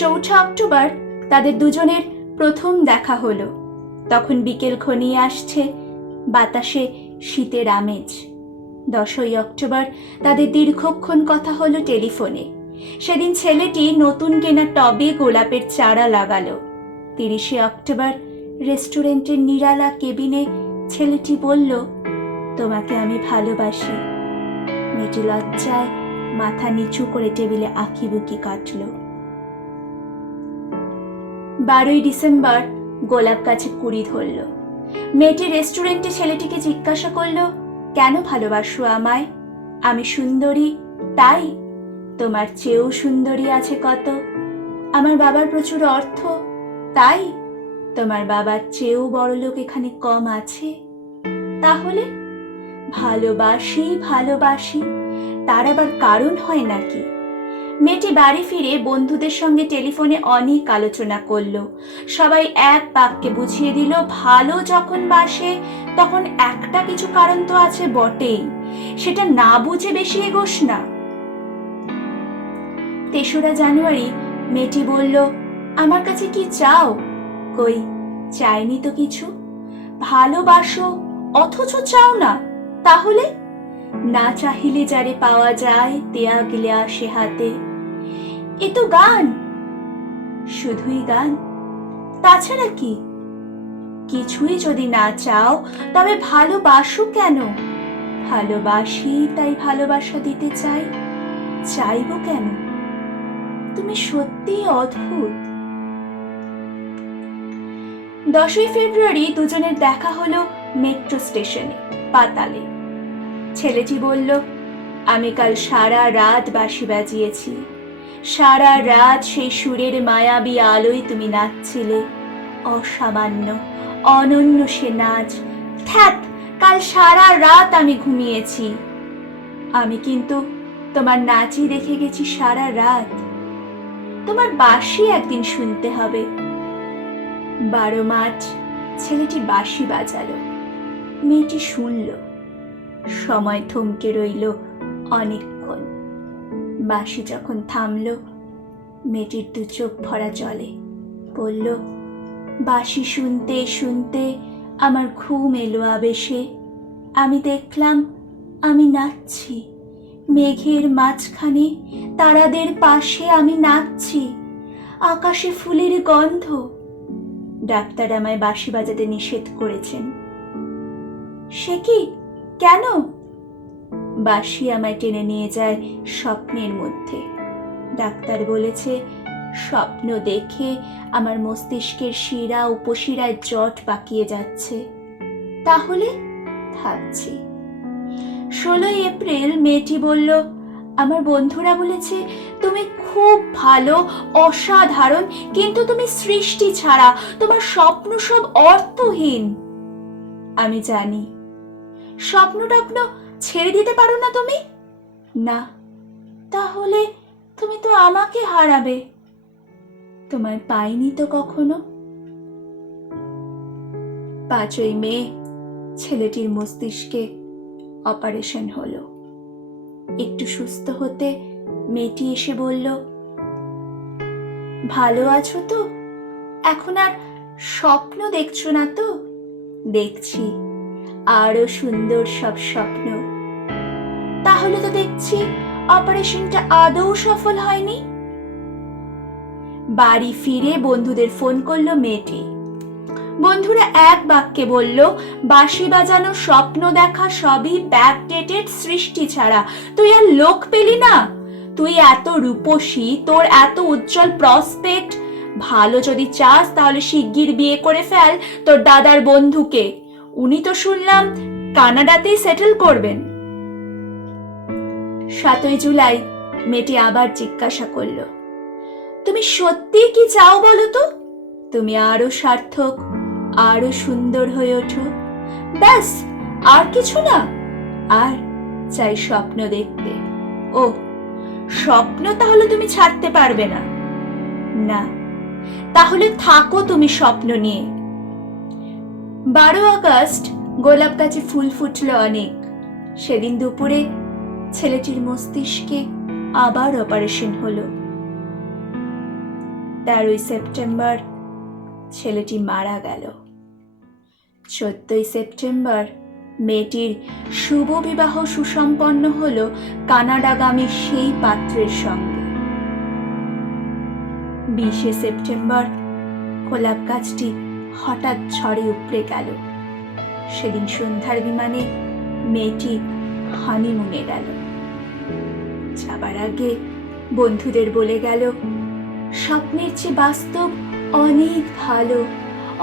চৌঠা অক্টোবর তাদের দুজনের প্রথম দেখা হলো তখন বিকেল ঘনিয়ে আসছে বাতাসে শীতের আমেজ দশই অক্টোবর তাদের দীর্ঘক্ষণ কথা হলো টেলিফোনে সেদিন ছেলেটি নতুন কেনা টবে গোলাপের চারা লাগালো তিরিশে অক্টোবর রেস্টুরেন্টের নিরালা কেবিনে ছেলেটি বলল তোমাকে আমি ভালোবাসি মেয়েটি লজ্জায় মাথা নিচু করে টেবিলে আঁকিবুকি কাটলো বারোই ডিসেম্বর গোলাপ গাছে কুড়ি ধরল মেয়েটি রেস্টুরেন্টে ছেলেটিকে জিজ্ঞাসা করলো কেন ভালোবাসো আমায় আমি সুন্দরী তাই তোমার চেয়েও সুন্দরী আছে কত আমার বাবার প্রচুর অর্থ তাই তোমার বাবার চেয়েও বড় লোক এখানে কম আছে তাহলে ভালোবাসি ভালোবাসি তার আবার কারণ হয় নাকি মেয়েটি বাড়ি ফিরে বন্ধুদের সঙ্গে টেলিফোনে অনেক আলোচনা করলো সবাই এক বাক্যে বুঝিয়ে দিল ভালো যখন বাসে তখন একটা কিছু কারণ তো আছে বটেই সেটা না বুঝে বেশি এগোস না তেসরা জানুয়ারি মেয়েটি বলল আমার কাছে কি চাও কই চাইনি তো কিছু ভালোবাসো অথচ চাও না তাহলে না চাহিলে যারে পাওয়া যায় দেয়া গিলে আসে হাতে এ তো গান শুধুই গান তাছাড়া কি কিছুই যদি না চাও তবে ভালোবাসো কেন ভালোবাসি তাই ভালোবাসা দিতে চাই চাইব কেন তুমি সত্যি অদ্ভুত দশই ফেব্রুয়ারি দুজনের দেখা হলো মেট্রো স্টেশনে পাতালে ছেলেটি বলল আমি কাল সারা রাত বাসি বাজিয়েছি সারা রাত সেই সুরের মায়াবী আলোয় তুমি নাচছিলে অসামান্য অনন্য সে নাচ খ্যাত কাল সারা রাত আমি ঘুমিয়েছি আমি কিন্তু তোমার নাচই দেখে গেছি সারা রাত তোমার বাঁশি একদিন শুনতে হবে বারো মার্চ ছেলেটি বাঁশি বাজালো মেয়েটি শুনল সময় থমকে রইল অনেক বাসি যখন থামল মেয়েটির দু চোখ ভরা জলে বলল বাসি শুনতে শুনতে আমার ঘুম এলো আবেশে আমি দেখলাম আমি নাচছি মেঘের মাঝখানে তারাদের পাশে আমি নাচছি আকাশে ফুলের গন্ধ ডাক্তার আমায় বাসি বাজাতে নিষেধ করেছেন সে কি কেন বাসি আমায় টেনে নিয়ে যায় স্বপ্নের মধ্যে ডাক্তার বলেছে স্বপ্ন দেখে আমার মস্তিষ্কের শিরা উপশিরায় জট পাকিয়ে যাচ্ছে তাহলে থাকছি ষোলোই এপ্রিল মেয়েটি বলল আমার বন্ধুরা বলেছে তুমি খুব ভালো অসাধারণ কিন্তু তুমি সৃষ্টি ছাড়া তোমার স্বপ্ন সব অর্থহীন আমি জানি স্বপ্ন টপ্ন ছেড়ে দিতে পারো না তুমি না তাহলে তুমি তো আমাকে হারাবে তোমায় পাইনি তো কখনো পাঁচই মে ছেলেটির মস্তিষ্কে অপারেশন হলো একটু সুস্থ হতে মেয়েটি এসে বলল ভালো আছো তো এখন আর স্বপ্ন দেখছো না তো দেখছি আরো সুন্দর সব স্বপ্ন তাহলে তো দেখছি অপারেশনটা আদৌ সফল হয়নি বাড়ি ফিরে বন্ধুদের ফোন করলো মেয়েটি বন্ধুরা এক বাক্যে বলল বাঁশি বাজানো স্বপ্ন দেখা সবই ব্যাকডেটেড সৃষ্টি ছাড়া তুই আর লোক পেলি না তুই এত রূপসী তোর এত উজ্জ্বল প্রসপেক্ট ভালো যদি চাস তাহলে শিগগির বিয়ে করে ফেল তোর দাদার বন্ধুকে উনি তো শুনলাম কানাডাতেই সেটেল করবেন সাতই জুলাই মেয়েটি আবার জিজ্ঞাসা করল তুমি সত্যি কি চাও বলো তো তুমি আরো সার্থক আরো সুন্দর হয়ে ওঠো ব্যাস আর কিছু না আর চাই স্বপ্ন দেখতে ও স্বপ্ন তাহলে তুমি ছাড়তে পারবে না না তাহলে থাকো তুমি স্বপ্ন নিয়ে বারো আগস্ট গোলাপ গাছে ফুল ফুটল অনেক সেদিন দুপুরে ছেলেটির মস্তিষ্কে আবার অপারেশন হলো তেরোই সেপ্টেম্বর ছেলেটি মারা গেল চোদ্দই সেপ্টেম্বর মেয়েটির শুভ বিবাহ সুসম্পন্ন হল কানাডাগামী সেই পাত্রের সঙ্গে বিশে সেপ্টেম্বর গোলাপ গাছটি হঠাৎ ঝড়ে উপড়ে গেল সেদিন সন্ধ্যার বিমানে মেয়েটি হনিমুনে গেল যাবার আগে বন্ধুদের বলে গেল স্বপ্নের চেয়ে বাস্তব অনেক ভালো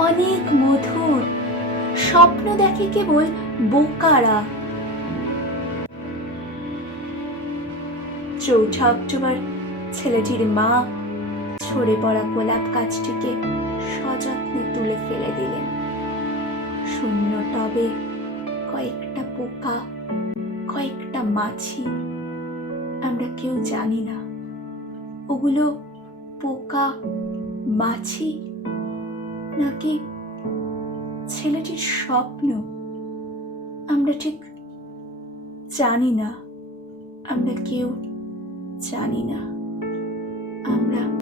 অনেক মধুর স্বপ্ন দেখে কেবল বোকারা চৌঠা অক্টোবর ছেলেটির মা ছড়ে পড়া গোলাপ গাছটিকে তুলে ফেলে দিলেন শূন্য টবে কয়েকটা পোকা কয়েকটা মাছি আমরা কেউ জানি না ওগুলো পোকা মাছি নাকি ছেলেটির স্বপ্ন আমরা ঠিক জানি না আমরা কেউ জানি না আমরা